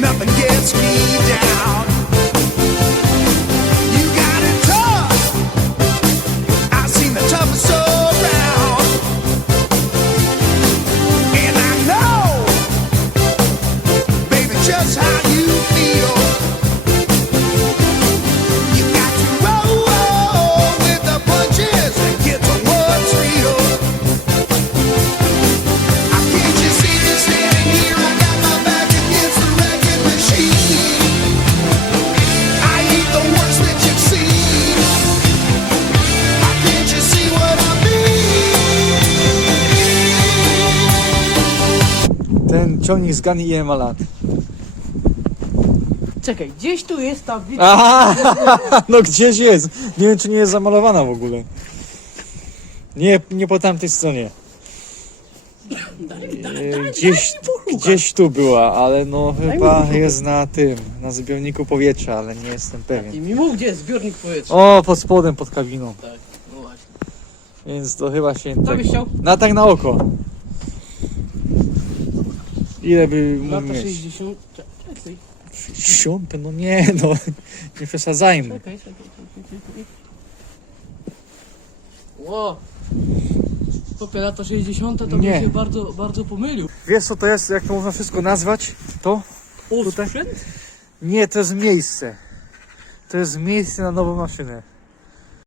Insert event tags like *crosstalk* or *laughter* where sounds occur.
nothing gets me down. Ten ciągnik zgadnij ile ma lat. Czekaj, gdzieś tu jest ta wi- Aha, *laughs* no gdzieś jest. Nie wiem, czy nie jest zamalowana w ogóle. Nie, nie po tamtej stronie. E, Gdzieś, gdzieś tu była, ale no chyba jest na tym, na zbiorniku powietrza, ale nie jestem I pewien. mi mów, gdzie jest zbiornik powietrza. O, pod spodem, pod kabiną. Tak, no właśnie. Więc to chyba się tak, byś chciał? na tak na oko. Ile by mógł Lata mieć? 60. Czekaj, 60? No nie, no nie przesadzajmy. czekaj, czekaj, czekaj, czekaj. Ło! Popie lata 60 to bym Nie. się bardzo, bardzo pomylił. Wiesz co to jest, jak to można wszystko nazwać? To? O, Tutaj? sprzęt? Nie, to jest miejsce. To jest miejsce na nową maszynę.